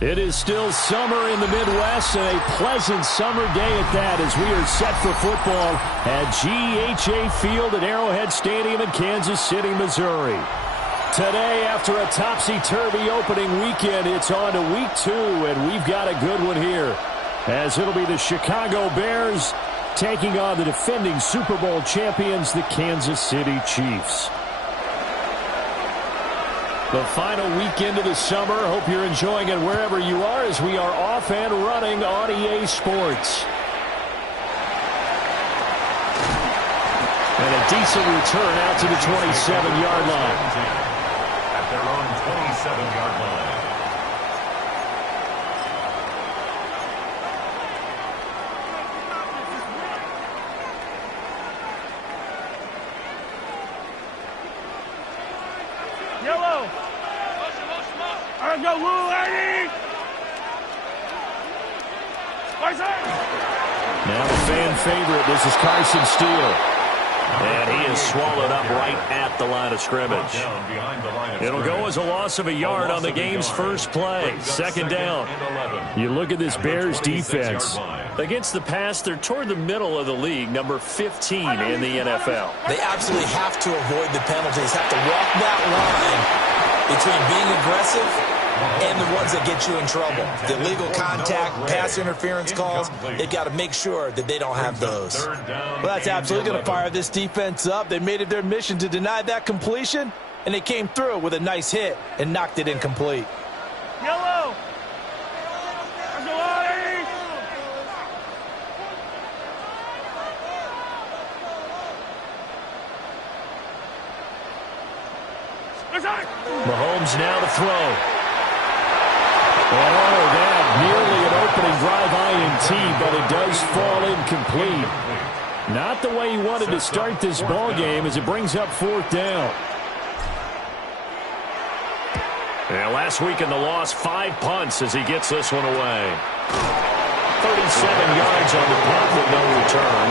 It is still summer in the Midwest, and a pleasant summer day at that as we are set for football at GEHA Field at Arrowhead Stadium in Kansas City, Missouri. Today, after a topsy-turvy opening weekend, it's on to week 2, and we've got a good one here, as it'll be the Chicago Bears taking on the defending Super Bowl champions, the Kansas City Chiefs. The final weekend of the summer. Hope you're enjoying it wherever you are as we are off and running on EA Sports. And a decent return out to the 27-yard line. At their own 27-yard line. Yellow. Let's go, Lou, lady. Now the fan favorite, this is Carson Steele. And he is swallowed up right at the line of scrimmage. It'll go as a loss of a yard on the game's first play. Second down. You look at this Bears defense. Against the pass, they're toward the middle of the league, number 15 in the NFL. They absolutely have to avoid the penalties, have to walk that line between being aggressive and the ones that get you in trouble. The illegal contact, pass interference calls, they've got to make sure that they don't have those. Well, that's absolutely going to fire this defense up. They made it their mission to deny that completion, and they came through with a nice hit and knocked it incomplete. Yellow. Mahomes now to throw. Oh, that nearly an opening drive INT, but it does fall incomplete. Not the way he wanted to start this ball game as it brings up 4th down. And last week in the loss, 5 punts as he gets this one away. 37 yards on the punt with no return.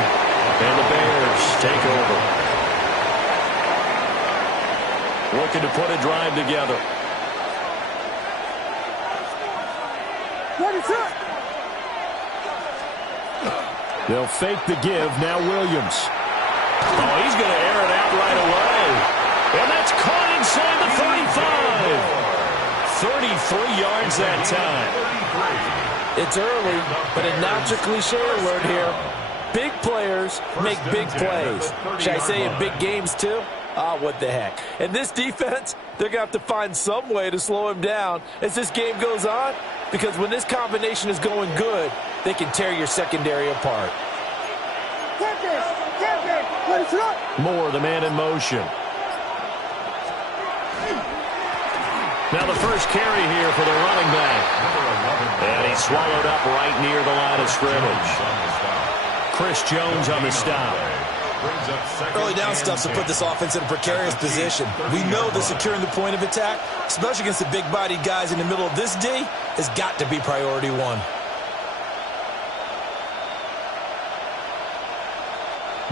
And the Bears take over. Looking to put a drive together. They'll fake the give. Now Williams. Oh, he's going to air it out right away. And that's caught inside the 35. 33 yards that time. It's early, but a natural cliche alert here. Big players make big plays. Should I say in big games too? What the heck. And this defense, they're going to have to find some way to slow him down as this game goes on, because when this combination is going good, they can tear your secondary apart. Moore, the man in motion. Now the first carry here for the running back. And he's swallowed up right near the line of scrimmage. Chris Jones on the stop. Early down stuff to put this offense in a precarious position. We know that securing the point of attack, especially against the big-bodied guys in the middle of this D, has got to be priority 1.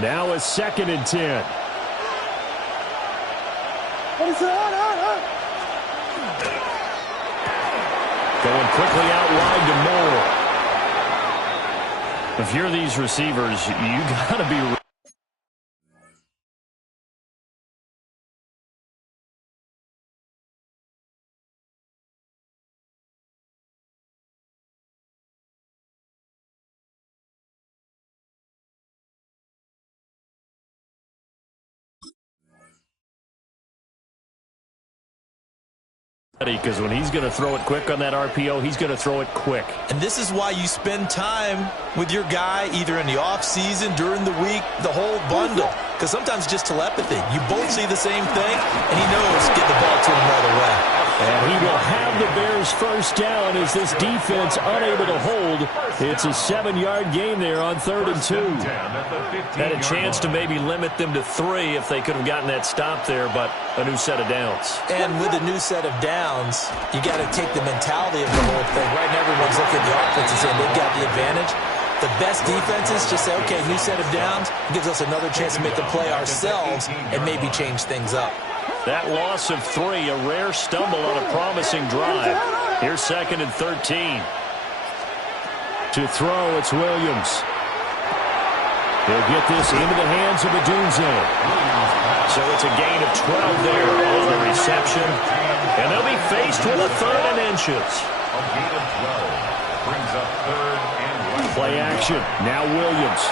Now a 2nd and 10. Going quickly out wide to Moore. If you're these receivers, you got to be... Because when he's going to throw it quick on that RPO, he's going to throw it quick. And this is why you spend time with your guy either in the offseason, during the week, the whole bundle. Because sometimes it's just telepathy. You both see the same thing, and he knows get the ball to him right away. And he will have the Bears first down as this defense unable to hold. It's a 7-yard gain there on 3rd and 2. Had a chance to maybe limit them to 3 if they could have gotten that stop there, but a new set of downs. And with a new set of downs, you got to take the mentality of the whole thing. Right now, everyone's looking at the offense and saying they advantage. The best defenses just say, okay, new set of downs. It gives us another chance to make a play ourselves and maybe change things up. That loss of 3, a rare stumble on a promising drive. Here's 2nd and 13. To throw, it's Williams. He'll get this into the hands of Adunze. So it's a gain of 12 there on the reception. And they'll be faced with a 3rd and inches. A gain of 12 brings up 3rd and 1. Play action. Now Williams.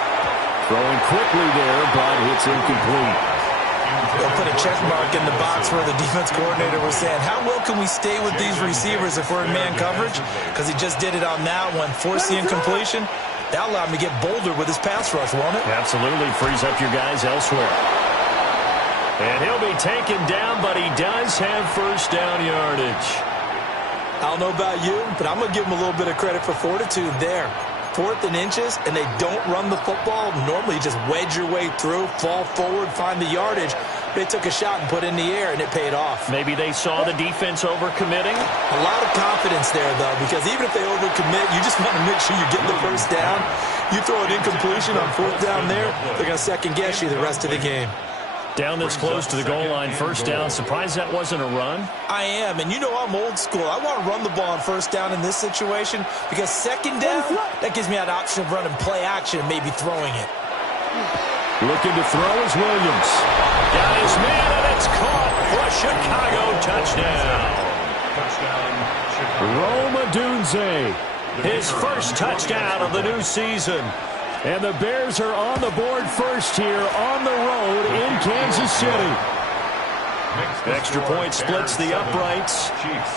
Throwing quickly there, but it's incomplete. They'll put a check mark in the box where the defense coordinator was saying, how well can we stay with these receivers if we're in man coverage? Because he just did it on that one, force the incompletion. That allowed him to get bolder with his pass rush, won't it? Absolutely frees up your guys elsewhere. And he'll be taken down, but he does have first down yardage. I don't know about you, but I'm going to give him a little bit of credit for fortitude there. 4th and inches, and they don't run the football. Normally, you just wedge your way through, fall forward, find the yardage. They took a shot and put it in the air, and it paid off. Maybe they saw the defense overcommitting. A lot of confidence there, though, because even if they overcommit, you just want to make sure you get the first down. You throw an incompletion on 4th down there, they're going to second-guess you the rest of the game. Down this close to the goal line, first down. Surprised that wasn't a run? I am, and you know I'm old school. I want to run the ball on first down in this situation because second down, that gives me that option of running play action and maybe throwing it. Looking to throw is Williams. Got his man, and it's caught for a Chicago touchdown. Rome Odunze, his first touchdown of the new season. And the Bears are on the board first here on the road in Kansas City. Extra point splits the uprights,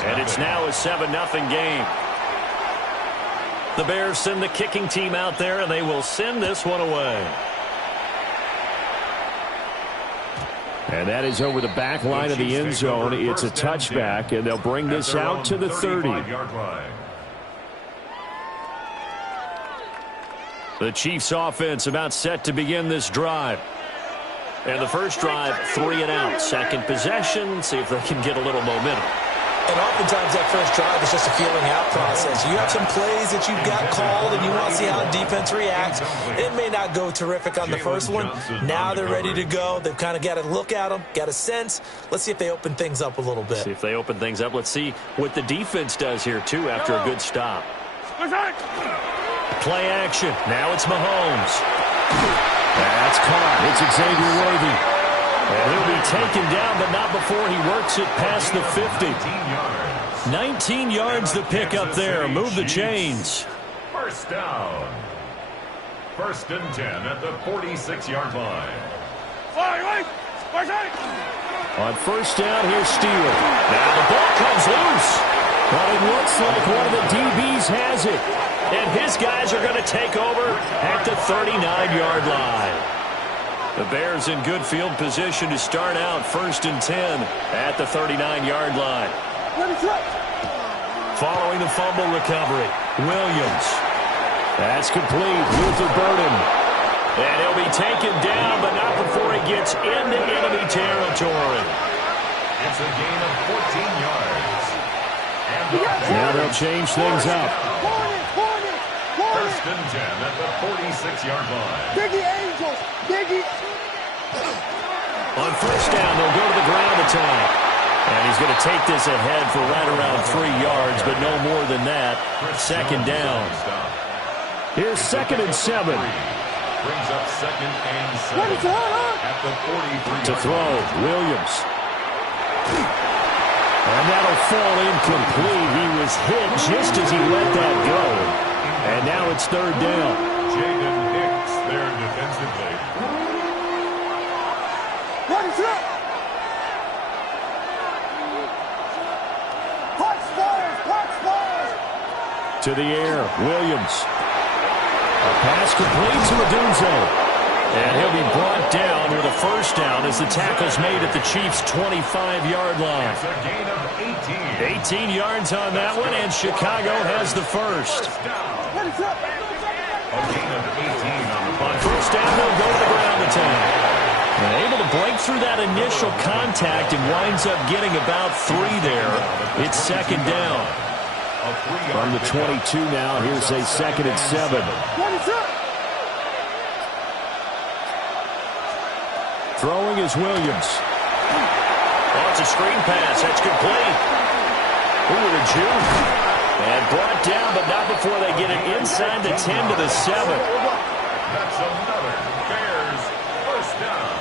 and it's now a 7-0 game. The Bears send the kicking team out there, and they will send this one away. And that is over the back line of the end zone. It's a touchback, and they'll bring this out to the 30. The Chiefs offense about set to begin this drive. And the first drive, 3 and out. Second possession, see if they can get a little momentum. And oftentimes that first drive is just a feeling out process. You have some plays that you've got called and you want to see how the defense reacts. It may not go terrific on the first one. Now they're ready to go. They've kind of got to look at them, got a sense. Let's see if they open things up a little bit. See if they open things up. Let's see what the defense does here, too, after a good stop. Play action. Now it's Mahomes. That's caught. It's Xavier Worthy. And he'll be taken down, but not before he works it past the 50. 19 yards the pick up there. Move the chains. First down. 1st and 10 at the 46-yard line. On first down, here's Steele. Now the ball comes loose. But it looks like one of the DBs has it. And his guys are going to take over at the 39-yard line. The Bears in good field position to start out 1st and 10 at the 39-yard line. Following the fumble recovery, Williams. That's complete. Luther Burden. And he'll be taken down, but not before he gets into enemy territory. It's a gain of 14 yards. Now they'll change things up. 1st and 10 at the 46-yard line. Biggie Angels. Biggie. On first down, they'll go to the ground attack. And he's going to take this ahead for right around 3 yards, but no more than that. 2nd down. Here's 2nd and 7. Brings up 2nd and 7 at the 43. To throw, Williams. And that'll fall incomplete. He was hit just as he let that go. And now it's 3rd down. Jaden Hicks there defensively. What is up? To the air, Williams. A pass complete to Odunze. And he'll be brought down with a first down as the tackle's made at the Chiefs' 25-yard line. It's a gain of 18. 18 yards on that one, and Chicago has the first. A gain of 18 on the On first down, they'll go to the ground attack. And able to break through that initial contact and winds up getting about 3 there. It's 2nd down. A From the 22 now, here's a 2nd and 7. Throwing is Williams. Oh, it's a screen pass. That's complete. Who would have juke? And brought down, but not before they get it inside the 10 to the 7. That's another Bears first down.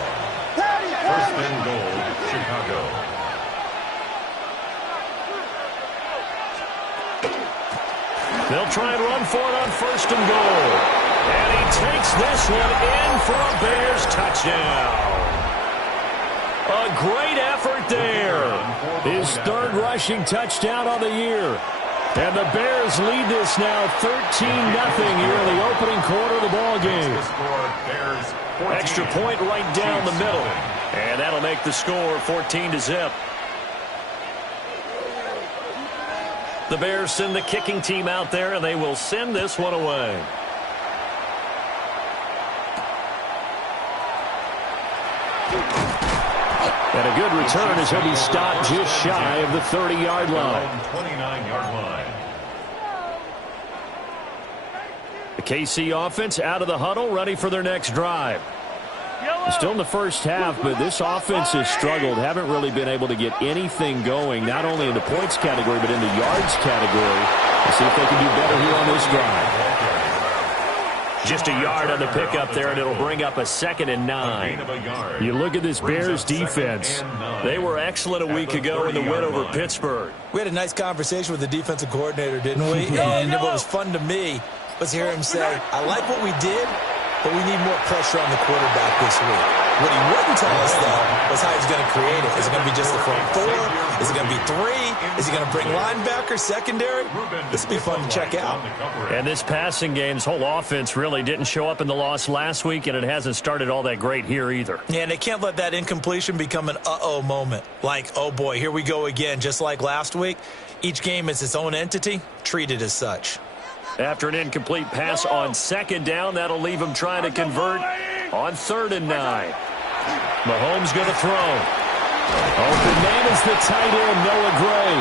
First and goal, Chicago. They'll try and run for it on 1st and goal. And he takes this one in for a Bears touchdown. A great effort there. His 3rd rushing touchdown on the year. And the Bears lead this now 13-0 here in the opening quarter of the ball game. Extra point right down the middle. And that'll make the score 14-0. The Bears send the kicking team out there, and they will send this one away. And a good return as he'll be stopped just shy of the 30-yard line. 29-yard line. The KC offense out of the huddle, ready for their next drive. Still in the first half, but this offense has struggled. Haven't really been able to get anything going, not only in the points category, but in the yards category. Let's see if they can do better here on this drive. Just a yard on the pickup there, and it'll bring up a 2nd and 9. You look at this Bears defense. They were excellent a week ago in the win over Pittsburgh. We had a nice conversation with the defensive coordinator, didn't we? And what was fun to me was hear him say, I like what we did, but we need more pressure on the quarterback this week. What he wouldn't tell us, though, was how he's going to create it. Is it going to be just the front 4? Is it going to be 3? Is he going to bring linebacker, secondary? This will be fun to check out. And this passing game's whole offense really didn't show up in the loss last week, and it hasn't started all that great here either. Yeah, and they can't let that incompletion become an uh-oh moment. Like, oh, boy, here we go again, just like last week. Each game is its own entity, treated as such. After an incomplete pass on 2nd down, that'll leave him trying to convert on 3rd and 9. Mahomes going to throw. Open man is the tight end, Noah Gray.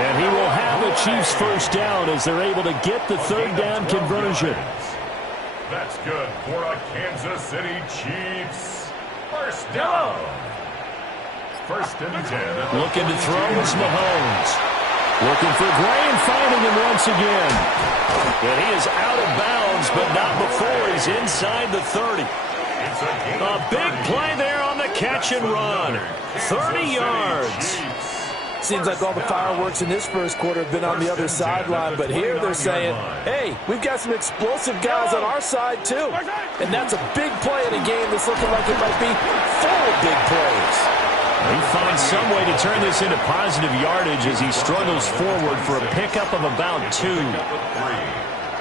And he will have the Chiefs first down as they're able to get the 3rd down conversion. That's good for a Kansas City Chiefs. First down. 1st and 10. Looking to throw is Mahomes. Looking for Gray and finding him once again. And he is out of bounds, but not before he's inside the 30. A big play there on the catch and run. 30 yards. Seems like all the fireworks in this first quarter have been on the other sideline, but here they're saying, hey, we've got some explosive guys on our side too. And that's a big play in a game that's looking like it might be full of big plays. He finds some way to turn this into positive yardage as he struggles forward for a pickup of about 2.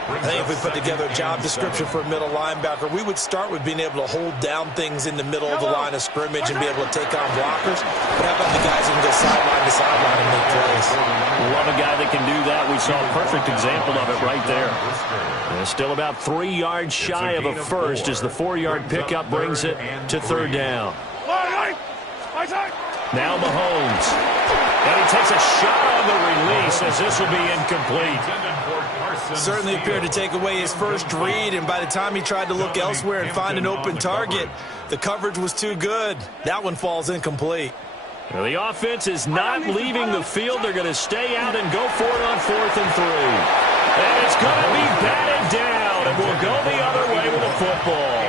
I think if we put together a job description for a middle linebacker, we would start with being able to hold down things in the middle of the line of scrimmage and be able to take on blockers. But how about the guys who can go sideline to sideline and make plays? Love a guy that can do that. We saw a perfect example of it right there. And still about 3 yards shy of a first as the 4-yard pickup brings it to 3rd down. Now Mahomes. And he takes a shot on the release as this will be incomplete. Certainly appeared to take away his first read, and by the time he tried to look elsewhere and find an open target, the coverage was too good. That one falls incomplete. Well, the offense is not leaving the field. They're going to stay out and go for it on 4th and 3. And it's going to be batted down, and we'll go the other way with the football.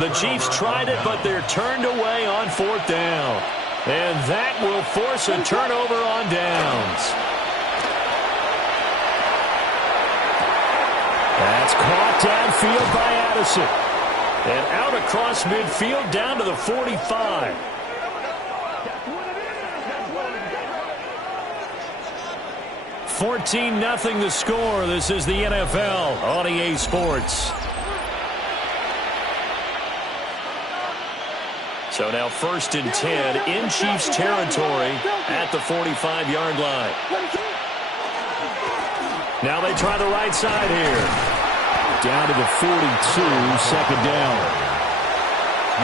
The Chiefs tried it, but they're turned away on 4th down. And that will force a turnover on downs. That's caught downfield by Addison. And out across midfield down to the 45. $14-0 the score. This is the NFL on EA Sports. So now 1st and 10 in Chiefs territory at the 45-yard line. Now they try the right side here. Down to the 42, 2nd down.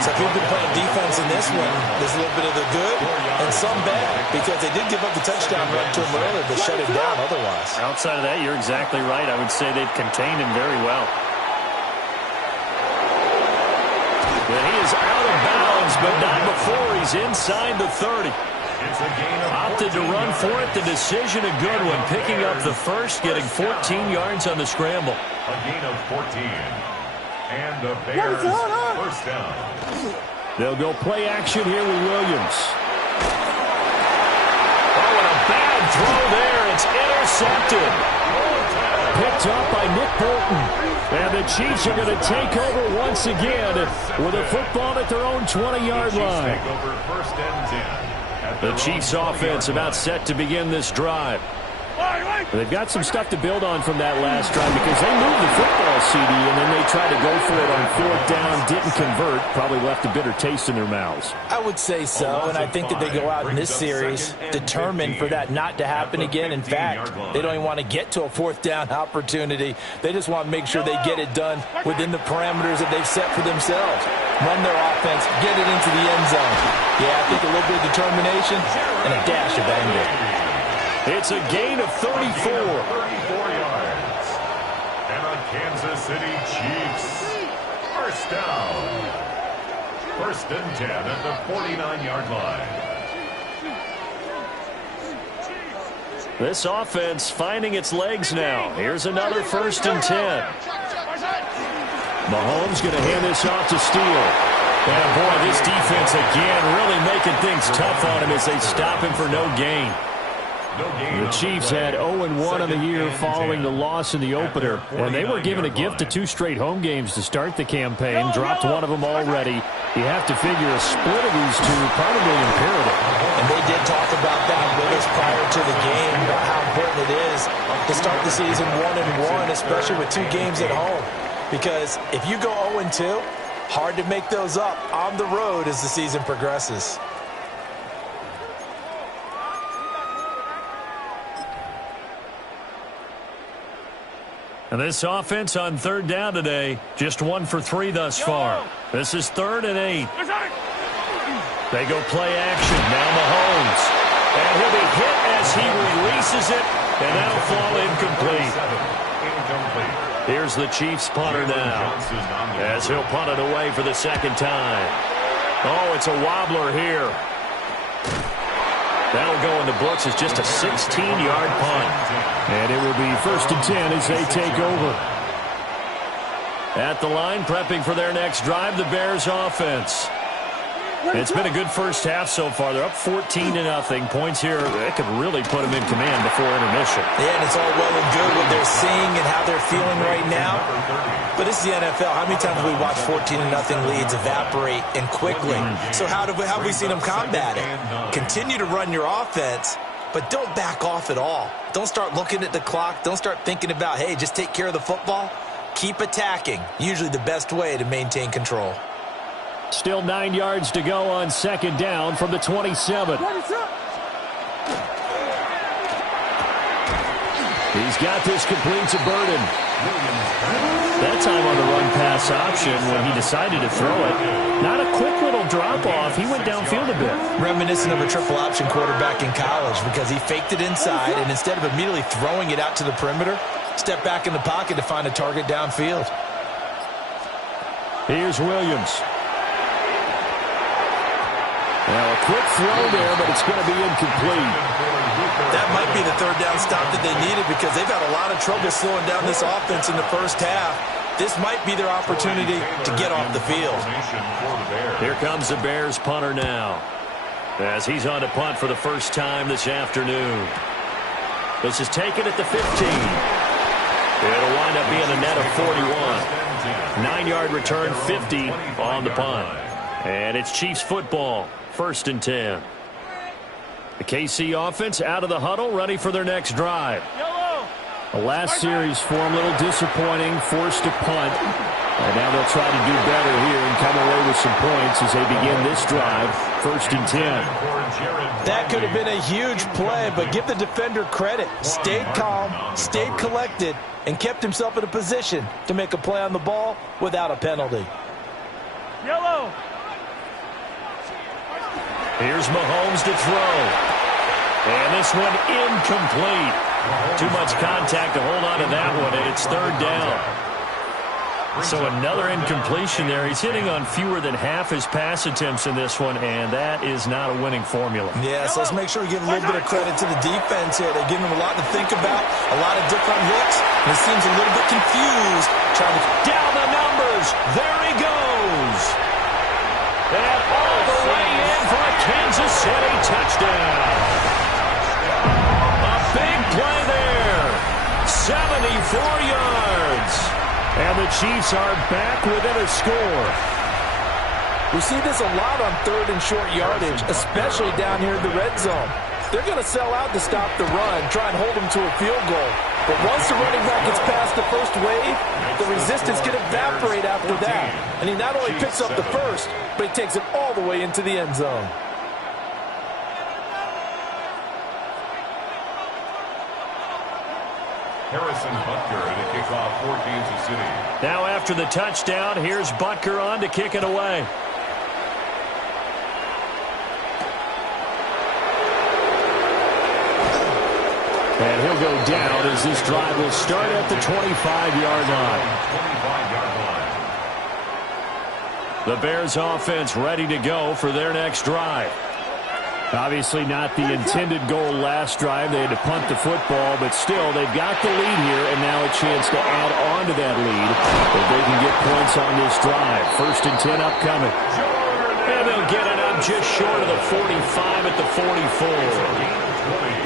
So if you've been playing defense in this one, there's a little bit of the good and some bad, because they did give up the touchdown run to him earlier, but shut it down otherwise. Outside of that, you're exactly right. I would say they've contained him very well. But he is out of bounds, but not before he's inside the 30. Opted to run for it. The decision a good one. Picking up the first, getting 14 yards on the scramble. A gain of 14. And the Bears first down. They'll go play action here with Williams. Oh, and a bad throw there. It's intercepted. Picked up by Nick Bolton. And the Chiefs are going to take over once again with a football at their own 20-yard line. Take over first and 10. The Chiefs offense about set to begin this drive. They've got some stuff to build on from that last drive because they moved the football, CD, and then they tried to go for it on fourth down, didn't convert, probably left a bitter taste in their mouths. I would say so, and I think that they go out in this series determined for that not to happen again. In fact, they don't even want to get to a fourth down opportunity. They just want to make sure they get it done within the parameters that they've set for themselves. Run their offense, get it into the end zone. Yeah, I think a little bit of determination and a dash of anger. It's a gain of 34. 34 yards. And the Kansas City Chiefs. First down. First and 10 at the 49-yard line. This offense finding its legs now. Here's another first and 10. Mahomes going to hand this off to Steele. And boy, this defense again really making things tough on him as they stop him for no gain. The Chiefs had 0-1 on the year following the loss in the opener, and they were given a gift of 2 straight home games to start the campaign, dropped one of them already. You have to figure a split of these two probably imperative. And they did talk about that with us prior to the game, about how important it is to start the season 1-1, especially with 2 games at home. Because if you go 0-2, hard to make those up on the road as the season progresses. And this offense on third down today, just 1 for 3 thus far. This is 3rd and 8. They go play action. Now Mahomes. And he'll be hit as he releases it, and that'll fall incomplete. Here's the Chiefs punter now, as he'll punt it away for the second time. Oh, it's a wobbler here. That'll go in the books as just a 16-yard punt. And it will be first and 10 as they take over. At the line, prepping for their next drive, the Bears offense. It's been a good first half so far. They're up 14-0. Points here, that could really put them in command before intermission. Yeah, and it's all well and good what they're seeing and how they're feeling right now. But this is the NFL. How many times have we watched 14-0 leads evaporate and quickly? So how have we seen them combat it? Continue to run your offense, but don't back off at all. Don't start looking at the clock. Don't start thinking about, hey, just take care of the football. Keep attacking. Usually the best way to maintain control. Still 9 yards to go on second down from the 27. He's got this complete to Burden. That time on the run-pass option when he decided to throw it. Not a quick little drop-off. He went downfield a bit. Reminiscent of a triple option quarterback in college because he faked it inside, and instead of immediately throwing it out to the perimeter, stepped back in the pocket to find a target downfield. Here's Williams. Now a quick throw there, but it's going to be incomplete. That might be the third down stop that they needed because they've had a lot of trouble slowing down this offense in the first half. This might be their opportunity to get off the field. Here comes the Bears punter now, as he's on to punt for the first time this afternoon. This is taken at the 15. It'll wind up being a net of 41. 9-yard return, 50 on the punt. And it's Chiefs football, first and 10. The KC offense out of the huddle, ready for their next drive. The last series for them, a little disappointing, forced to punt. And now they'll try to do better here and come away with some points as they begin this drive, first and 10. That could have been a huge play, but give the defender credit. Stayed calm, stayed collected, and kept himself in a position to make a play on the ball without a penalty. Yellow. Here's Mahomes to throw. And this one incomplete. Too much contact to hold on to that one, and it's third down. So another incompletion there. He's hitting on fewer than half his pass attempts in this one, and that is not a winning formula. Yeah, so let's make sure we give a little bit of credit to the defense here. They're giving him a lot to think about, a lot of different looks, and he seems a little bit confused. Trying to down the numbers. There he goes. And all the way in for a Kansas City touchdown. A big play there. 74 yards. And the Chiefs are back within a score. We see this a lot on third and short yardage, especially down here in the red zone. They're going to sell out to stop the run, try and hold them to a field goal. But once the running back gets past the first wave, the resistance can evaporate after that. And he not only picks up the first, but he takes it all the way into the end zone. Harrison Butker to kick off for Kansas City. Now after the touchdown, here's Butker on to kick it away. And he'll go down as this drive will start at the 25-yard line. 25-yard line. The Bears offense ready to go for their next drive. Obviously not the intended goal last drive. They had to punt the football, but still they've got the lead here, and now a chance to add on to that lead if they can get points on this drive. 1st and 10 upcoming. And they'll get it up just short of the 45 at the 44.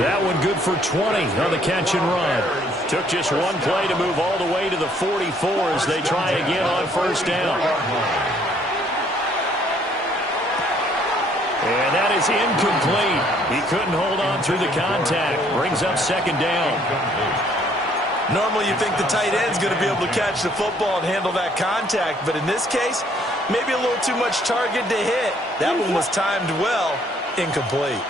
That one good for 20 on the catch and run. Took just one play to move all the way to the 44 as they try again on 1st down. And that is incomplete. He couldn't hold on through the contact. Brings up 2nd down. Normally you think the tight end's going to be able to catch the football and handle that contact, but in this case, maybe a little too much target to hit. That one was timed well. Incomplete.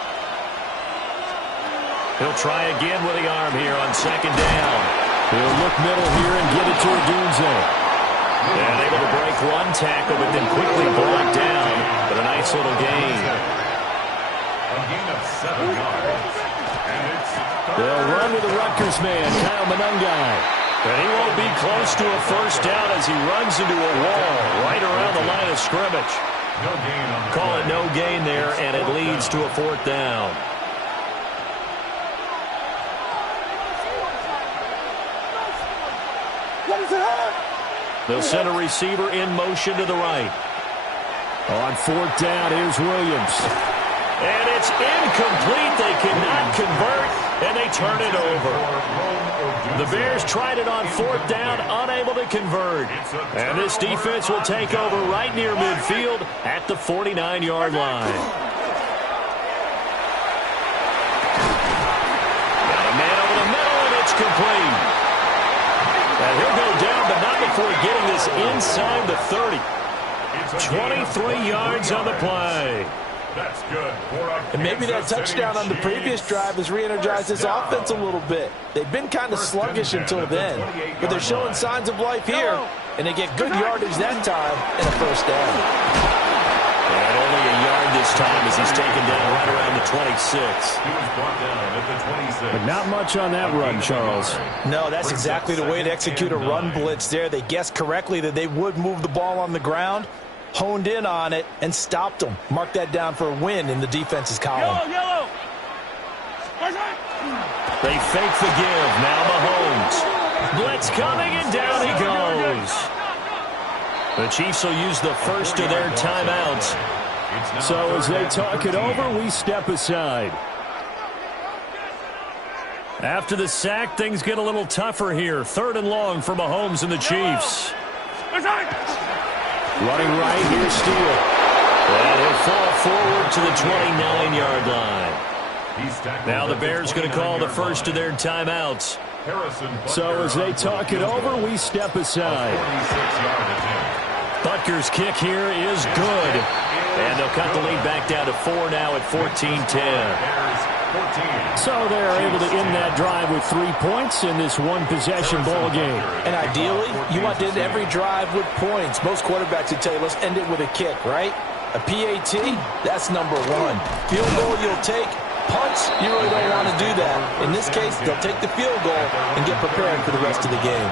He'll try again with the arm here on 2nd down. He'll look middle here and get it to Odunze. And able to break one tackle, but then quickly brought down. But a nice little gain. A gain of 7 yards. And it's they'll run with the Rutgers man, Kyle Monungai. And he won't be close to a 1st down as he runs into a wall right around the line of scrimmage. no gain on the Call it no gain there, and it leads to a 4th down. They'll send a receiver in motion to the right. On 4th down, here's Williams. And it's incomplete. They cannot convert, and they turn it over. The Bears tried it on 4th down, unable to convert. And this defense will take over right near midfield at the 49-yard line. Got a man over the middle, and it's complete. And he'll go down, but not before getting this inside the 30. 23 yards on the play. That's good. And maybe that touchdown on the previous drive has re-energized this offense a little bit. They've been kind of sluggish until then, but they're showing signs of life here, and they get good yardage that time and a 1st down. And only a yard this time as he's taken down right around the 26. He was brought down at the 26. But not much on that run, Charles. No, that's exactly the way to execute a run blitz there. They guessed correctly that they would move the ball on the ground, honed in on it, and stopped them. Mark that down for a win in the defense's column. Yellow. They fake the give. Now Mahomes. Blitz coming, and down he goes. The Chiefs will use the first of their timeouts. So as they talk it over, we step aside. After the sack, things get a little tougher here. 3rd and long for Mahomes and the Chiefs. Running right, here's Steele. And he'll fall forward to the 29-yard line. Now the Bears going to call the first of their timeouts. So as they talk it over, we step aside. Butker's kick here is good. And they'll cut the lead back down to 4 now at 14-10. So they're able to end that drive with 3 points in this one-possession ball game. And ideally, you want to end every drive with points. Most quarterbacks would tell you, let's end it with a kick, right? A PAT, that's number one. Field goal you'll take. Punts, you really don't want to do that. In this case, they'll take the field goal and get prepared for the rest of the game.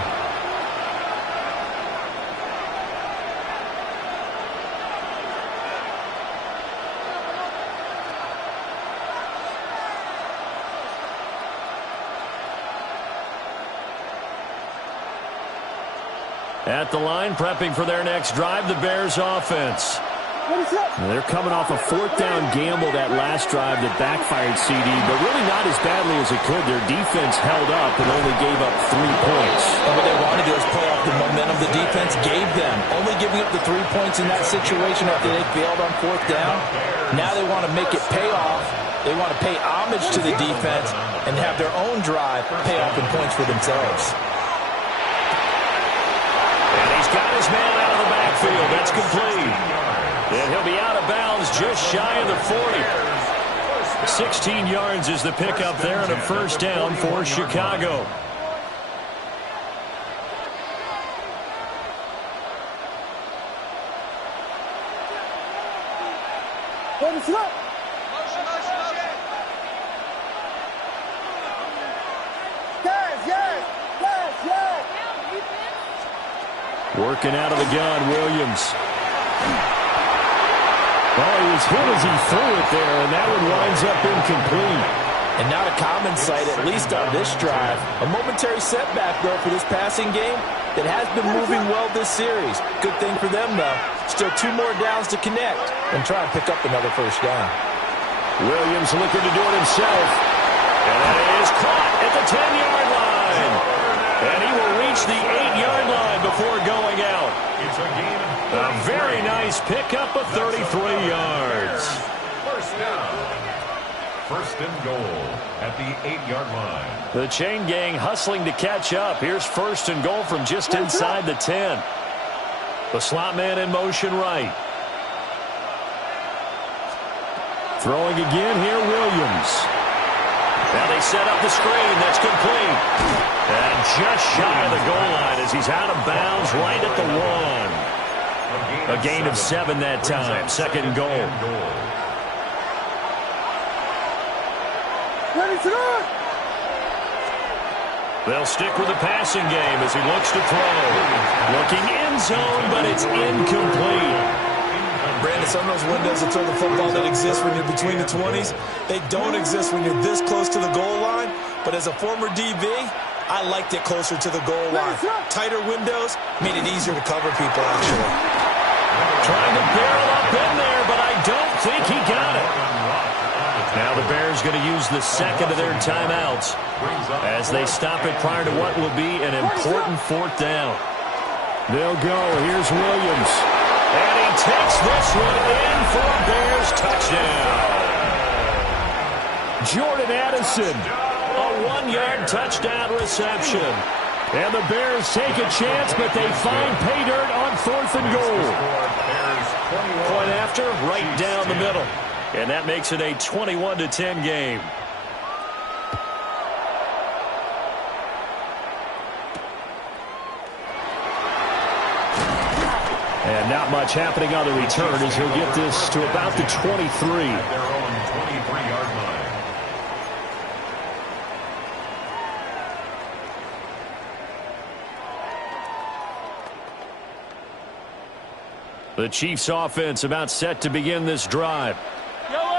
At the line, prepping for their next drive, the Bears offense. They're coming off a fourth down gamble that last drive that backfired, CD, but really not as badly as it could. Their defense held up and only gave up 3 points. And what they wanted to do is play off the momentum the defense gave them. Only giving up the 3 points in that situation after they failed on fourth down. Now they want to make it pay off. They want to pay homage to the defense and have their own drive pay off in points for themselves. He's got his man out of the backfield. That's complete. And he'll be out of bounds just shy of the 40. 16 yards is the pickup there and a first down for Chicago. Working out of the gun, Williams. Oh, he was hit as he threw it there, and that one winds up incomplete. And not a common sight, at least on this drive. A momentary setback, though, for this passing game that has been moving well this series. Good thing for them, though. Still 2 more downs to connect and try and pick up another first down. Williams looking to do it himself. And that is caught at the 10-yard line. And he will reach the 8-yard line before going out. A very nice pickup of 33 yards. First down. First and goal at the 8-yard line. The chain gang hustling to catch up. Here's first and goal from just inside the 10. The slot man in motion right. Throwing again here, Williams. Now they set up the screen. That's complete. And just shy of the goal line as he's out of bounds right at the 1. A gain of 7 that time. Second and goal. They'll stick with the passing game as he looks to throw. Looking end zone, but it's incomplete. Brandon, some of those windows to throw the football that exist when you're between the 20s, they don't exist when you're this close to the goal line. But as a former DB, I liked it closer to the goal line. Tighter windows made it easier to cover people, actually. Trying to barrel up in there, but I don't think he got it. Now the Bears going to use the second of their timeouts as they stop it prior to what will be an important fourth down. They'll go. Here's Williams. And he takes this one in for a Bears touchdown. Jordan Addison, a 1-yard touchdown reception. And the Bears take a chance, but they find pay dirt on fourth and goal. Point after, right down the middle. And that makes it a 21-10 game. And not much happening on the return as he'll get this to about the 23. Their own 23-yard line. The Chiefs offense about set to begin this drive.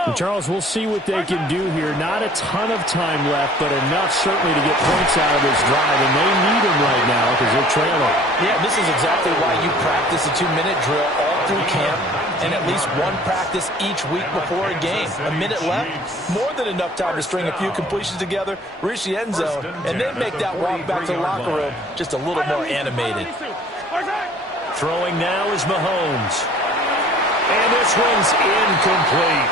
And Charles, we'll see what they can do here. Not a ton of time left, but enough certainly to get points out of this drive, and they need them right now because they're trailing. Yeah, this is exactly why you practice a 2-minute drill all through camp and at least one practice each week before a game. A minute left, more than enough time to string a few completions together, reach the end zone, and then make that walk back to the locker room just a little more animated. Throwing now is Mahomes. And this one's incomplete.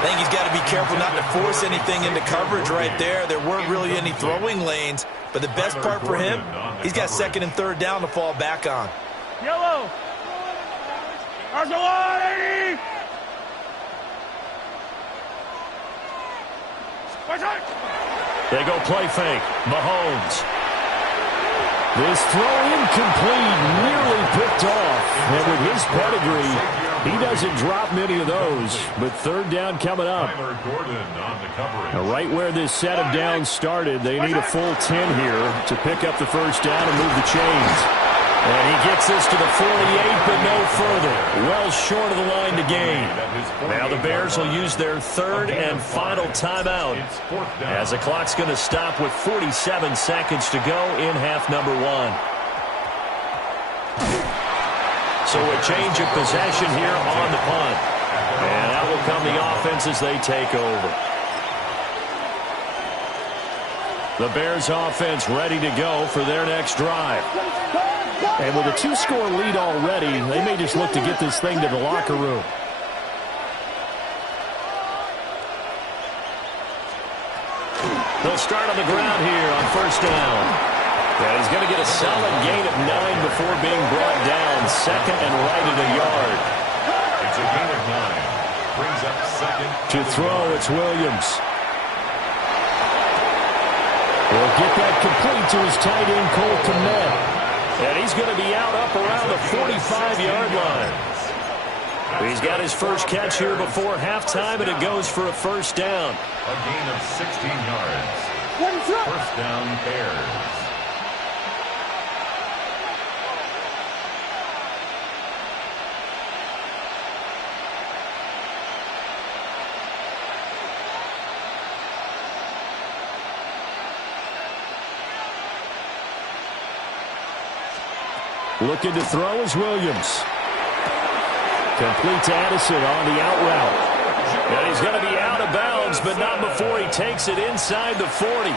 I think he's got to be careful not to force anything into coverage right there. There weren't really any throwing lanes, but the best part for him, he's got second and third down to fall back on. Yellow. They go play fake. Mahomes. This throw incomplete, nearly picked off. And with his pedigree, He doesn't drop many of those, but third down coming up. Right where this set of downs started, they need a full 10 here to pick up the first down and move the chains. And he gets this to the 48, but no further. Well short of the line to gain. Now the Bears will use their third and final timeout, as the clock's going to stop with 47 seconds to go in half number 1. So a change of possession here on the punt. And that will come the offense as they take over. The Bears offense ready to go for their next drive. And with a 2-score lead already, they may just look to get this thing to the locker room. They'll start on the ground here on first down. And he's going to get a solid gain of 9 before being brought down. Second and right at a yard. It's a gain of 9. Brings up second. To throw, it's Williams. He'll get that complete to his tight end, Cole Kmet. And he's going to be out up around the 45-yard line. He's got his first catch here before halftime, and it goes for a first down. A gain of 16 yards. First down, Bears. Looking to throw is Williams. Complete to Addison on the out route. And he's going to be out of bounds, but not before he takes it inside the 40.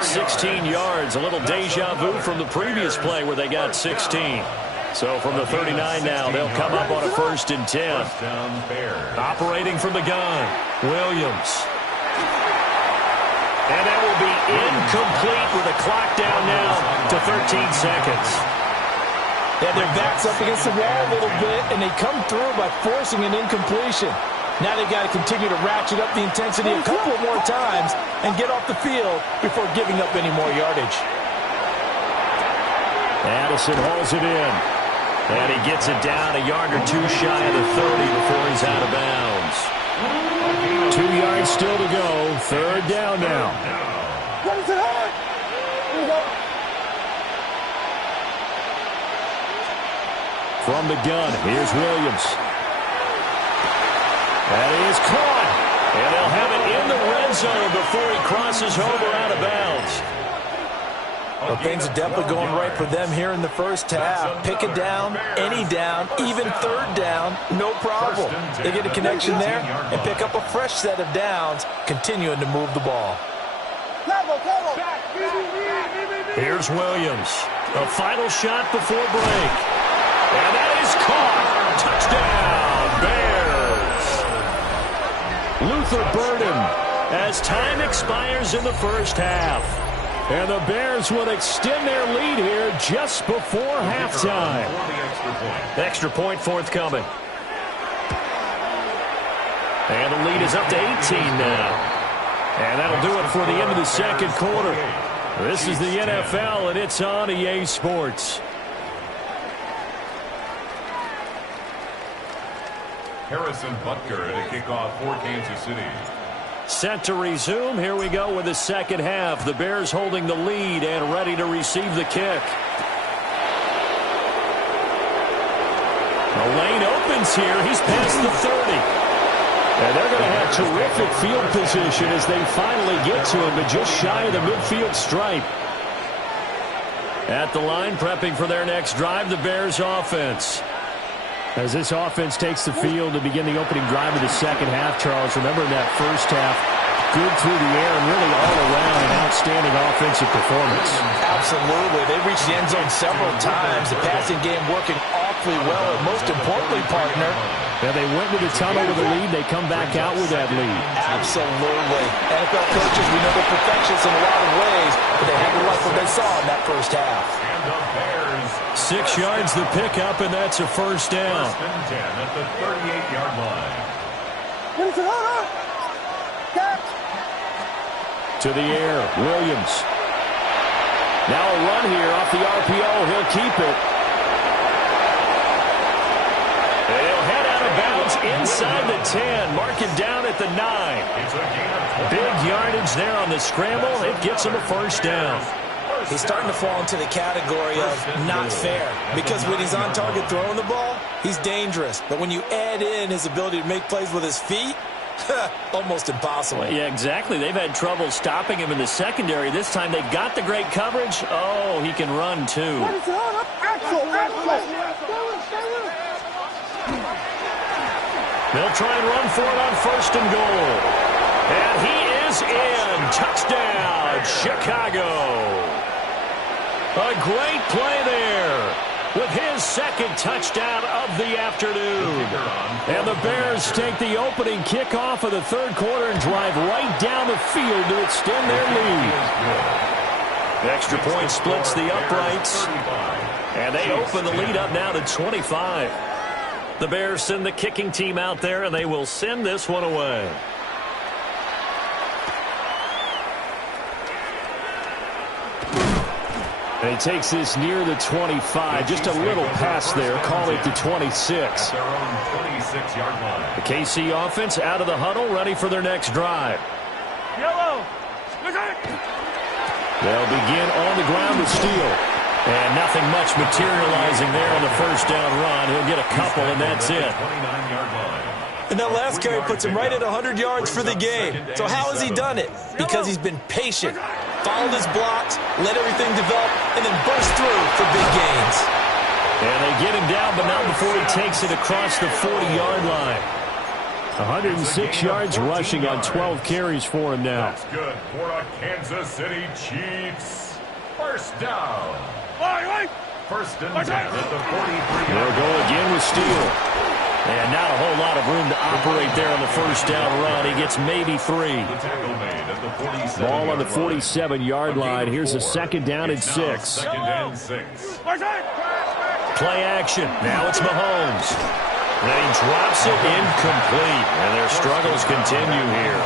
16 yards. A little deja vu from the previous play where they got 16. So from the 39 now, they'll come up on a first and 10. Operating from the gun, Williams. And that will be incomplete with a clock down now to 13 seconds. Yeah, their back's up against the wall a little bit, and they come through by forcing an incompletion. Now they've got to continue to ratchet up the intensity a couple of more times and get off the field before giving up any more yardage. Addison hauls it in. And he gets it down a yard or two shy of the 30 before he's out of bounds. 2 yards still to go. Third down now. From the gun, here's Williams. That is caught. And they'll have it in the red zone before he crosses over out of bounds. Well, things are definitely going right for them here in the first half. Pick it down, any down, even third down, no problem. They get a connection there and pick up a fresh set of downs, continuing to move the ball. Here's Williams. A final shot before break. And that is caught. Touchdown, Bears. Luther Burden as time expires in the first half. And the Bears will extend their lead here just before halftime. Extra point forthcoming. And the lead is up to 18 now. And that'll do it for the end of the second quarter. This is the NFL, and it's on EA Sports. Harrison Butker to kick off for Kansas City. Set to resume. Here we go with the second half. The Bears holding the lead and ready to receive the kick. The lane opens here. He's past the 30. And they're going to have terrific field position as they finally get to him, but just shy of the midfield stripe. At the line, prepping for their next drive, the Bears offense. As this offense takes the field to begin the opening drive of the second half, Charles, remember in that first half, good through the air and really all around an outstanding offensive performance. Absolutely. They reached the end zone several times. The passing game working awfully well. And most importantly, partner, yeah, they went to the tunnel with a lead. They come back out with that lead. Absolutely. NFL coaches, we know they're perfectionists in a lot of ways, but they had to like what they saw in that first half. And the Bears. 6 yards the pickup, and that's a first down. First and 10 at the 38-yard line. To the air, Williams. Now a run here off the RPO. He'll keep it. And he'll inside the 10. Mark it down at the 9. Big yardage there on the scramble. It gets him a first down. He's starting to fall into the category of not fair, because when he's on target throwing the ball, he's dangerous. But when you add in his ability to make plays with his feet, almost impossible. Well, yeah, exactly. They've had trouble stopping him in the secondary. This time they've got the great coverage. Oh, he can run too. They'll try and run for it on 1st and goal. And he is in. Touchdown, Chicago. A great play there with his 2nd touchdown of the afternoon. And the Bears take the opening kickoff of the 3rd quarter and drive right down the field to extend their lead. The extra point splits the uprights, and they open the lead up now to 25. The Bears send the kicking team out there, and they will send this one away. And he takes this near the 25. Just a little pass there. Call it the 26. The KC offense out of the huddle, ready for their next drive. They'll begin on the ground with Steele. And nothing much materializing there on the first down run. He'll get a couple, and that's it. And that last carry puts him right at 100 yards for the game. So how has he done it? Because he's been patient, followed his blocks, let everything develop, and then burst through for big gains. And they get him down, but not before he takes it across the 40-yard line. 106 yards rushing on 12 carries for him now. That's good for a Kansas City Chiefs. First down. 1st and 10 at the 43. They'll go again with Steele. And not a whole lot of room to operate there on the first down run. He gets maybe 3. Ball on the 47-yard line. Here's a 2nd down and 6. Play action. Now it's Mahomes. And he drops it incomplete. And their struggles continue here.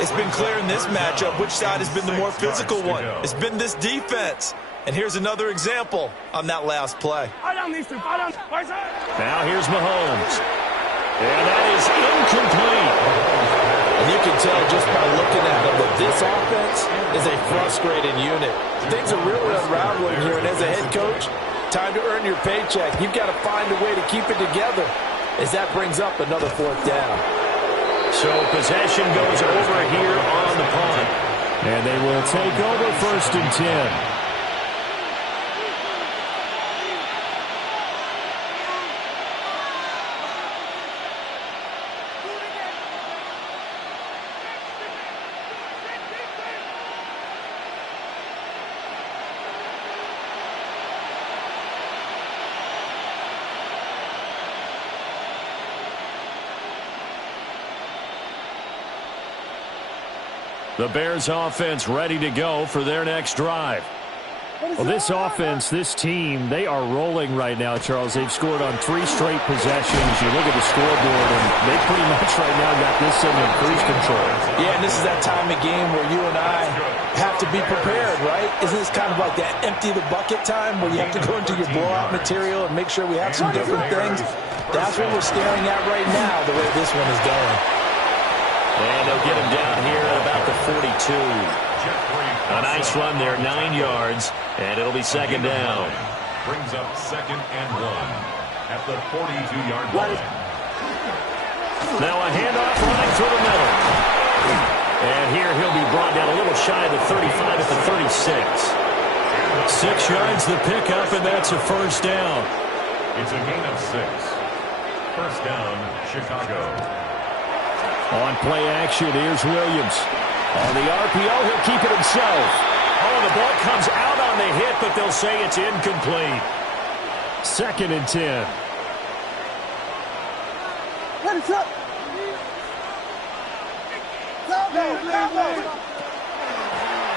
It's been clear in this matchup which side has been the more physical one. It's been this defense. And here's another example on that last play. Now here's Mahomes. And that is incomplete. And you can tell just by looking at them that this offense is a frustrated unit. Things are really unraveling here, and as a head coach, time to earn your paycheck. You've got to find a way to keep it together as that brings up another 4th down. So possession goes over here on the punt. And they will take over 1st and 10. The Bears offense ready to go for their next drive. Well, this offense, this team, they are rolling right now, Charles. They've scored on 3 straight possessions. You look at the scoreboard, and they pretty much right now got this thing in cruise control. Yeah, and this is that time of game where you and I have to be prepared, right? Isn't this kind of like that empty the bucket time where you have to go into your blowout material and make sure we have some different things? That's what we're staring at right now, the way this one is going. And they'll get him down here at about the 42. A nice run there, 9 yards, and it'll be 2nd down. Brings up 2nd and 1 at the 42-yard line. Now a handoff running through the middle. And here he'll be brought down a little shy of the 35 at the 36. 6 yards the pickup, and that's a 1st down. It's a gain of 6. 1st down, Chicago. On play action, here's Williams. On the RPO, he'll keep it himself. Oh, the ball comes out on the hit, but they'll say it's incomplete. 2nd and 10.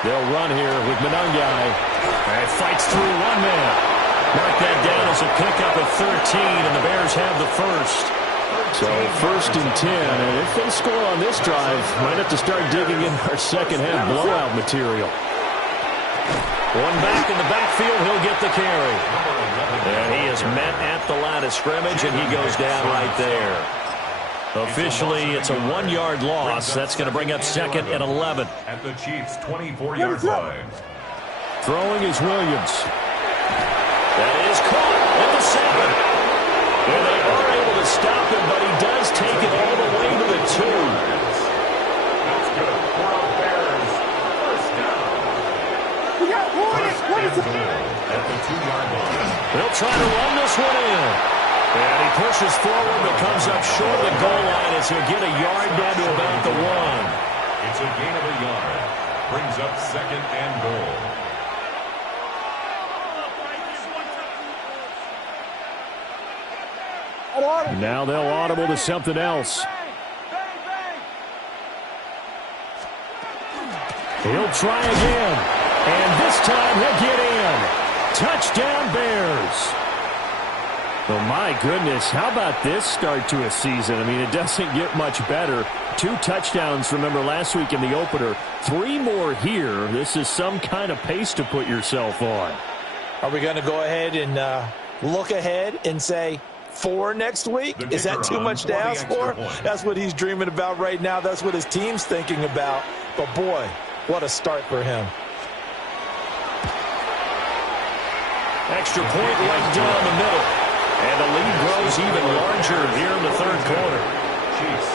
They'll run here with Monangai. And fights through one man. Mark that down as a pickup of 13, and the Bears have the first. So 1st and 10, and if they score on this drive, might have to start digging in our second-half blowout material. One back in the backfield, he'll get the carry. And he is met at the line of scrimmage, and he goes down right there. Officially, it's a 1-yard loss. That's going to bring up 2nd and 11. At the Chiefs' 24-yard line. Throwing is Williams. That is caught at the 7. And they are able to stop him, but he does take it all the way to the 2. That's good for a Bears first down. First and goal at the 2-yard line. They'll try to run this one in. And he pushes forward but comes up short of the goal line as he'll get a yard down to about the 1. It's a gain of a yard. Brings up 2nd and goal. Now they'll audible to something else. He'll try again. And this time he'll get in. Touchdown Bears. Oh, my goodness. How about this start to a season? I mean, it doesn't get much better. 2 touchdowns, remember, last week in the opener. 3 more here. This is some kind of pace to put yourself on. Are we going to go ahead and look ahead and say 4 next week? Is that too much to ask for? That's what he's dreaming about right now. That's what his team's thinking about. But, boy, what a start for him. Extra point right down the middle. And the lead grows even larger here in the 3rd quarter. Chiefs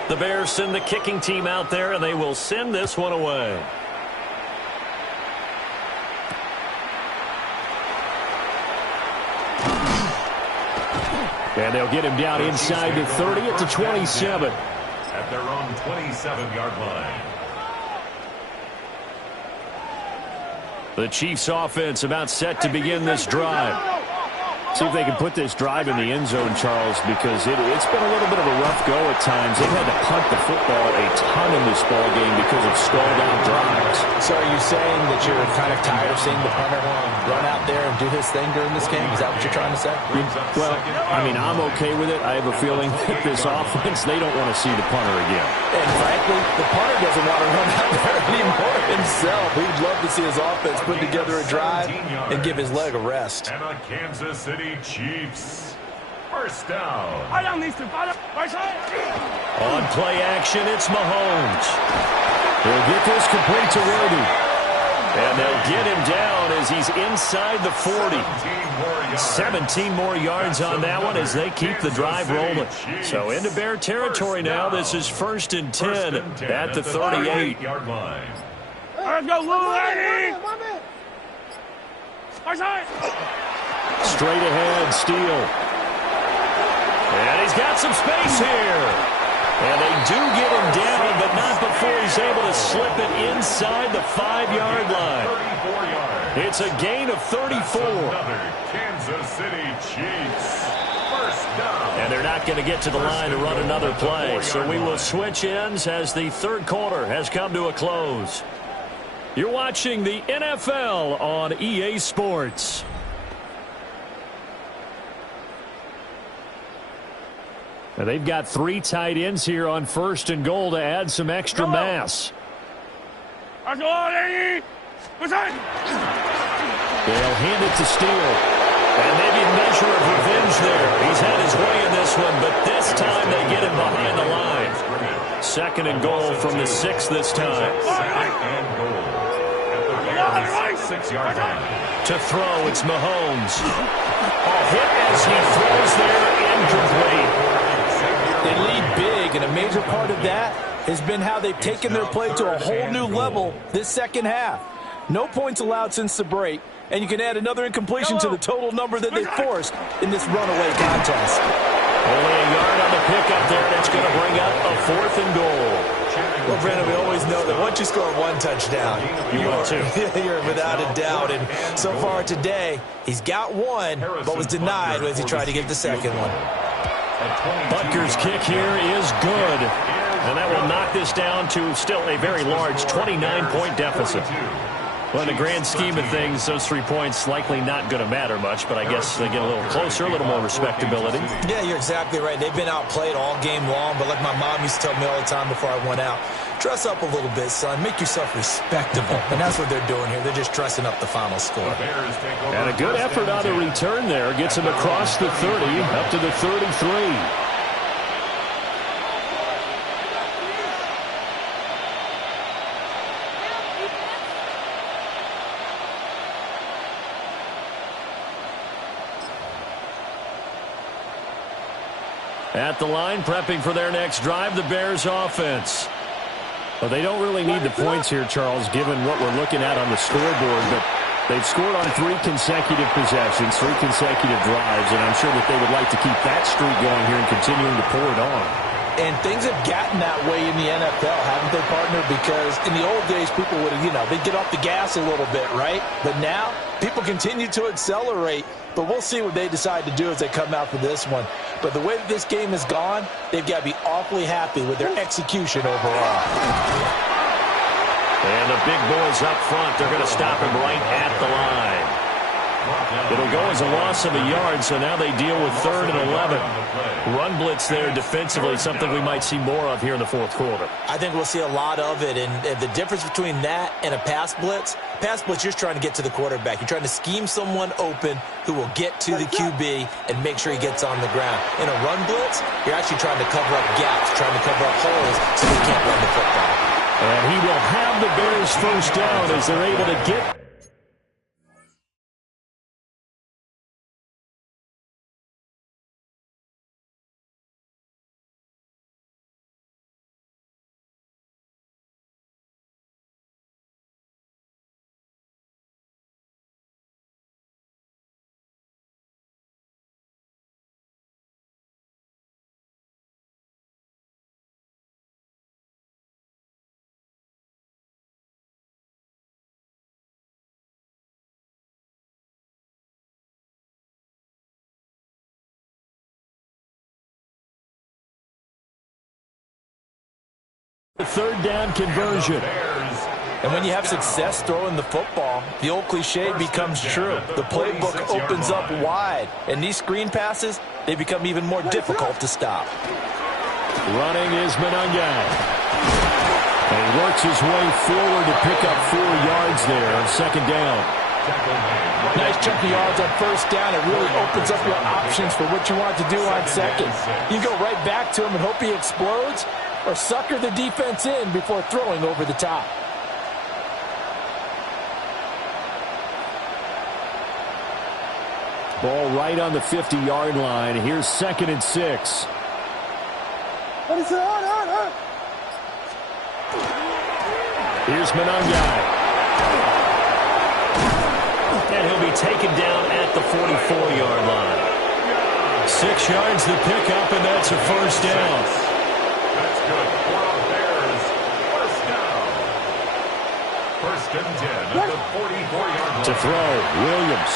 10. The Bears send the kicking team out there, and they will send this one away. And they'll get him down inside the 30 at the 27. At their own 27-yard line. The Chiefs offense about set to begin this drive. See if they can put this drive in the end zone, Charles, because it's been a little bit of a rough go at times. They've had to punt the football a ton in this ball game because of stalled-out drives. So are you saying that you're kind of tired of seeing the punter run out there and do his thing during this game? Is that what you're trying to say? Well, I mean, I'm okay with it. I have a feeling that this offense, they don't want to see the punter again. And frankly, the punter doesn't want to run out there anymore himself. He'd love to see his offense put together a drive and give his leg a rest. And a Kansas City Chiefs first down. On play action, it's Mahomes. He'll get this complete to Ruby. And they'll get him down as he's inside the 40. 17 more yards on that one as they keep the drive rolling. So into Bear territory now. This is 1st and 10 at the 38-yard line. Let's go, little lady! Straight ahead, Steele. And he's got some space here. And they do get him down, but not before he's able to slip it inside the 5-yard line. It's a gain of 34. Kansas City Chiefs first down. And they're not going to get to the line to run another play. So we will switch ends as the 3rd quarter has come to a close. You're watching the NFL on EA Sports. Now they've got 3 tight ends here on 1st and goal to add some extra mass. They'll hand it to Steele. And maybe a measure of revenge there. He's had his way in this one, but this time they get him behind the line. 2nd and goal from the 6 this time. 2nd and goal. At the 6-yard line. To throw, it's Mahomes. A hit as he throws there, incomplete. They lead big, and a major part of that has been how they've taken their play to a whole new level this 2nd half. No points allowed since the break, and you can add another incompletion to the total number that they forced in this runaway contest. Only a yard on the pickup there, and it's going to bring up a 4th and goal. Well, Brandon, we always know that once you score 1 touchdown, you're without a doubt. And so far today, he's got 1, but was denied as he tried to get the 2nd one. Butker's kick here is good. And that will knock this down to still a very large 29-point deficit. Well, in the grand scheme of things, those 3 points likely not going to matter much, but I guess they get a little closer, a little more respectability. Yeah, you're exactly right. They've been outplayed all game long, but like my mom used to tell me all the time before I went out, dress up a little bit, son. Make yourself respectable. And that's what they're doing here. They're just dressing up the final score. And a good effort on the return there. Gets him across the 30, up to the 33. At the line, prepping for their next drive, the Bears offense. Well, they don't really need the points here, Charles, given what we're looking at on the scoreboard, but they've scored on 3 consecutive possessions, 3 consecutive drives, and I'm sure that they would like to keep that streak going here and continuing to pour it on. And things have gotten that way in the NFL, haven't they, partner? Because in the old days, people would have, they'd get off the gas a little bit, right? But now, people continue to accelerate. But we'll see what they decide to do as they come out for this one. But the way that this game has gone, they've got to be awfully happy with their execution overall. And the big boys up front, they're going to stop him right at the line. It'll go as a loss of a yard, so now they deal with 3rd and 11. Run blitz there defensively, something we might see more of here in the fourth quarter. I think we'll see a lot of it, and the difference between that and a pass blitz, you're just trying to get to the quarterback. You're trying to scheme someone open who will get to the QB and make sure he gets on the ground. In a run blitz, you're actually trying to cover up gaps, trying to cover up holes so they can't run the football. And he will have the Bears first down as they're able to get the 3rd down conversion. And when you have success throwing the football, the old cliche becomes true. The playbook opens up wide. And these screen passes, they become even more difficult to stop. Running is Monangai. And he works his way forward to pick up 4 yards there on 2nd down. Nice chunk of yards on 1st down. It really opens up your options for what you want to do on 2nd. You go right back to him and hope he explodes, or sucker the defense in before throwing over the top. Ball right on the 50-yard line. Here's 2nd and 6. Here's Monangai. And he'll be taken down at the 44-yard line. 6 yards the pickup, and that's a first down. That's good for the Bears. First down. 1st and 10 at the 44-yard line. To throw, Williams.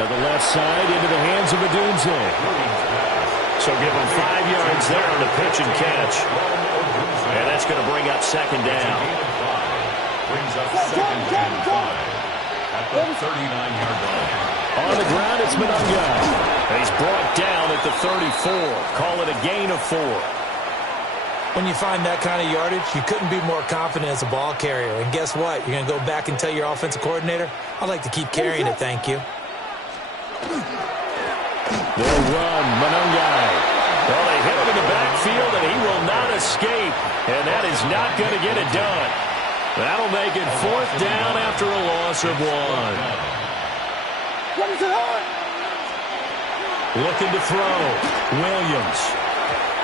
To the left side, into the hands of Odunze. So give him 5 yards there on the pitch and catch. And that's going to bring up 2nd down. Brings up 2nd and 5 at the 39-yard line. On the ground, it's Monangai. He's brought down at the 34. Call it a gain of 4. When you find that kind of yardage, you couldn't be more confident as a ball carrier. And guess what? You're going to go back and tell your offensive coordinator, I'd like to keep carrying it, thank you. They'll run, Monangai. Well, they hit him in the backfield, and he will not escape. And that is not going to get it done. That'll make it 4th down after a loss of 1. Looking to throw. Williams.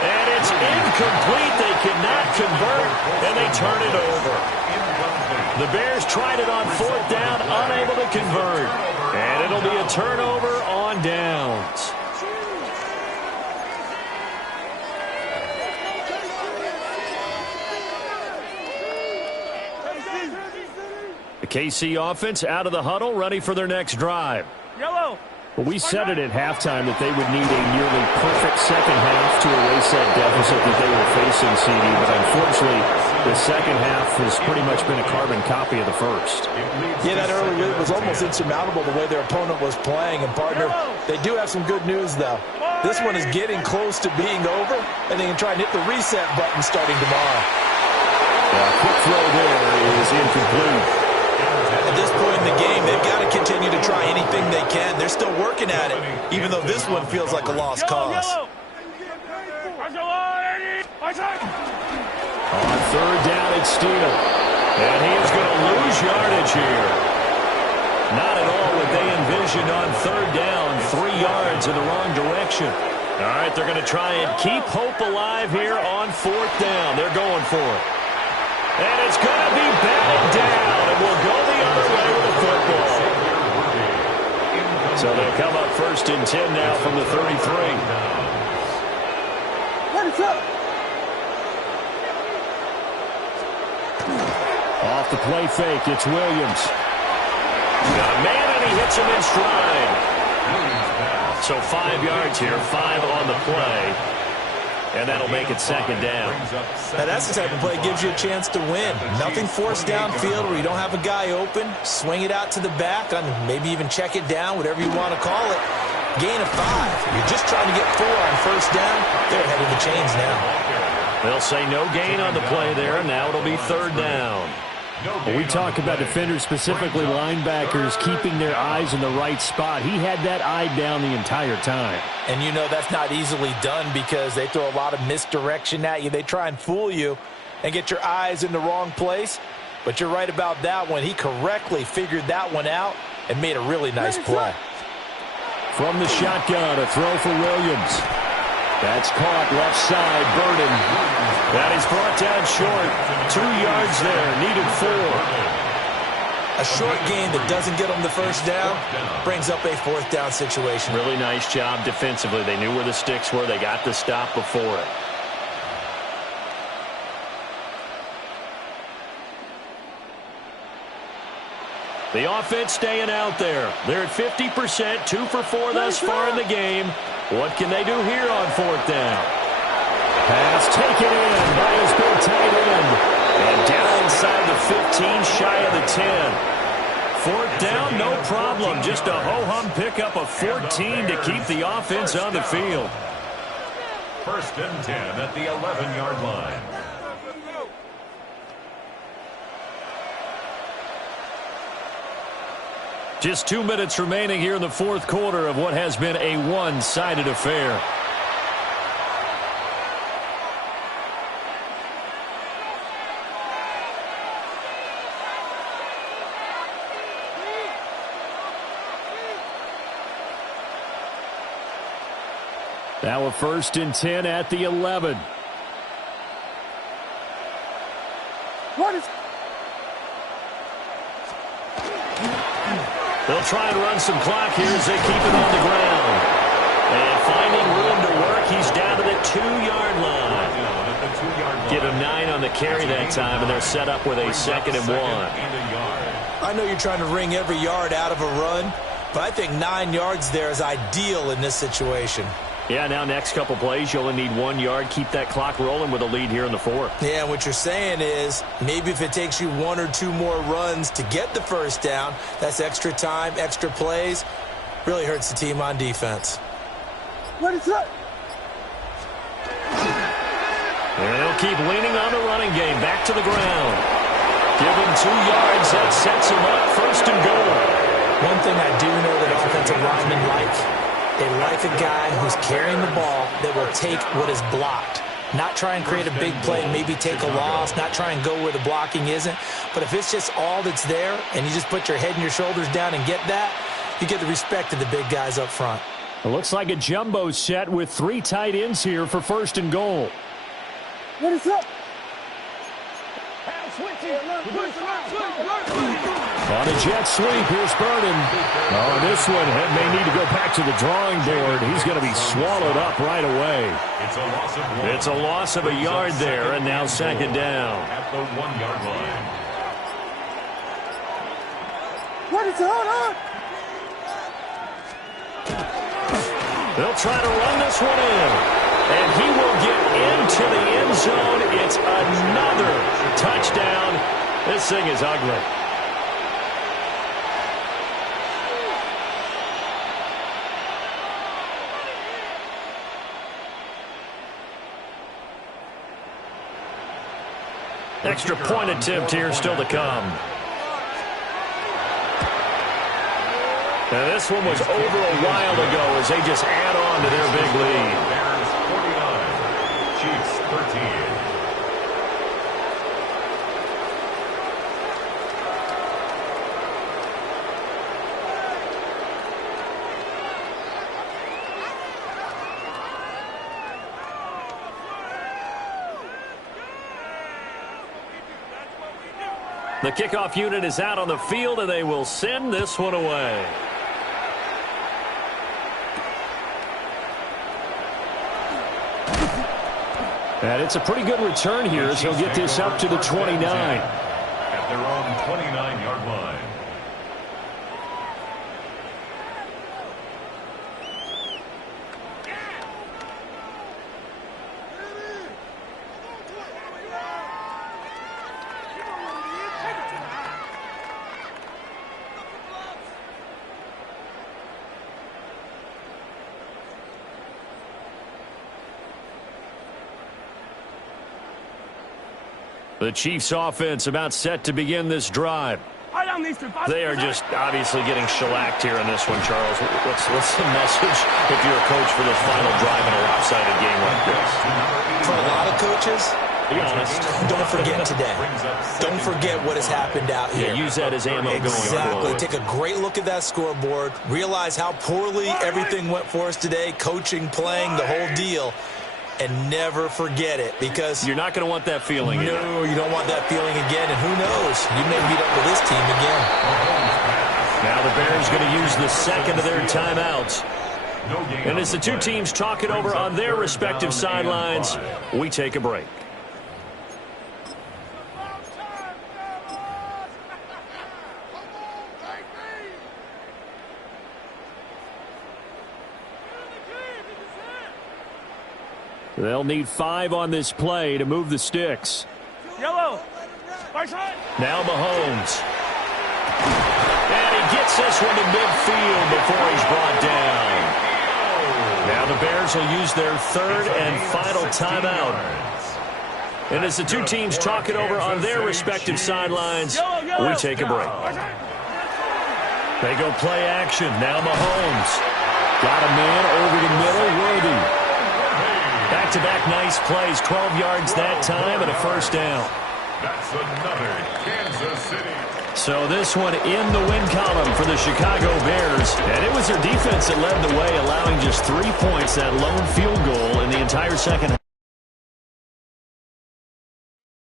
And it's incomplete. They cannot convert, and they turn it over. The Bears tried it on 4th down, unable to convert. And it'll be a turnover on downs. The KC offense out of the huddle, ready for their next drive. Yellow. Well, we said it at halftime that they would need a nearly perfect second half to erase that deficit that they were facing, CD. But unfortunately, the second half has pretty much been a carbon copy of the first. Yeah, that early lead was almost insurmountable the way their opponent was playing. And, partner, they do have some good news, though. This one is getting close to being over, and they can try and hit the reset button starting tomorrow. Quick throw there is incomplete. At this point in the game, they've got to continue to try anything they can. They're still working at it, even though this one feels like a lost cause. On third down, it's Steele. And he is going to lose yardage here. Not at all what they envisioned on third down. 3 yards in the wrong direction. All right, they're going to try and keep hope alive here on fourth down. They're going for it. And it's going to be batted down. And we'll go the other way with the football. So they'll come up first and 10 now from the 33. What is up? Off the play fake, it's Williams. Got a man, and he hits him in stride. So 5 yards here, 5 on the play. And that'll make it second down. Now that's the type of play that gives you a chance to win. Nothing forced downfield where you don't have a guy open. Swing it out to the back, and maybe even check it down, whatever you want to call it. Gain of 5. You're just trying to get 4 on first down. They're ahead of the chains now. They'll say no gain on the play there. Now it'll be third down. Well, we talk about defenders, specifically linebackers, keeping their eyes in the right spot. He had that eye down the entire time. And you know that's not easily done because they throw a lot of misdirection at you. They try and fool you and get your eyes in the wrong place. But you're right about that one. He correctly figured that one out and made a really nice play. From the shotgun, a throw for Williams. That's caught left side, Burden. That is brought down short. 2 yards there, needed 4. A short gain that doesn't get them the first down brings up a fourth down situation. Really nice job defensively. They knew where the sticks were. They got the stop before it. The offense staying out there. They're at 50%, 2 for 4 thus far in the game. What can they do here on fourth down? Pass taken in by his big tight end. And down inside the 15, shy of the 10. Fourth down, no problem. Just a ho-hum pickup of 14 to keep the offense on the field. First and 10 at the 11-yard line. Just 2 minutes remaining here in the fourth quarter of what has been a one-sided affair. Now a first and 10 at the 11. What is... They'll try and run some clock here as they keep it on the ground. And finding room to work, he's down to the 2-yard line. Give him 9 on the carry that time, and they're set up with a 2nd and 1. I know you're trying to wring every yard out of a run, but I think 9 yards there is ideal in this situation. Yeah, now next couple plays, you only need 1 yard. Keep that clock rolling with a lead here in the fourth. Yeah, what you're saying is maybe if it takes you 1 or 2 more runs to get the first down, that's extra time, extra plays. Really hurts the team on defense. What is that? And they'll keep leaning on the running game. Back to the ground. Give him 2 yards. That sets him up. First and goal. One thing I do know that offensive linemen they like a guy who's carrying the ball that will take what is blocked. Not try and create a big play, maybe take a loss, not try and go where the blocking isn't. But if it's just all that's there and you just put your head and your shoulders down and get that, you get the respect of the big guys up front. It looks like a jumbo set with 3 tight ends here for first and goal. What is up? On a jet sweep, here's Burden. Oh, this one may need to go back to the drawing board. He's going to be swallowed up right away. It's a loss of a yard there, and now second down. At the 1-yard line. What is going on? They'll try to run this one in. And he will get into the end zone. It's another touchdown. This thing is ugly. Extra point attempt here still to come. Now this one was over a while ago as they just add on to their big lead. Bears 49, Chiefs 13. The kickoff unit is out on the field, and they will send this one away. And it's a pretty good return here as he'll get this up to the 29. At their own 29-yard line. The Chiefs offense about set to begin this drive. They are just obviously getting shellacked here in this one, Charles. What's the message if you're a coach for this final drive in a lopsided game like this? For a lot of coaches, be honest, don't forget today. Don't forget what has happened out here. Yeah, use that as ammo going forward. Exactly. Take a great look at that scoreboard. Realize how poorly everything went for us today. Coaching, playing, the whole deal. And never forget it, because you're not going to want that feeling again. No, you don't want that feeling again, and who knows? You may meet up with this team again. Now the Bears going to use the second of their timeouts. And as the two teams talk it over on their respective sidelines, we take a break. They'll need 5 on this play to move the sticks. Yellow. Now Mahomes. And he gets this one to midfield before he's brought down. Now the Bears will use their third and final timeout. And as the two teams talk it over on their respective sidelines, we take a break. They go play action. Now Mahomes. Got a man over the middle, Worthy. Back-to-back nice plays, 12 yards that time and a first down. That's another Kansas City. So this one in the win column for the Chicago Bears. And it was their defense that led the way, allowing just 3 points, that lone field goal in the entire second half.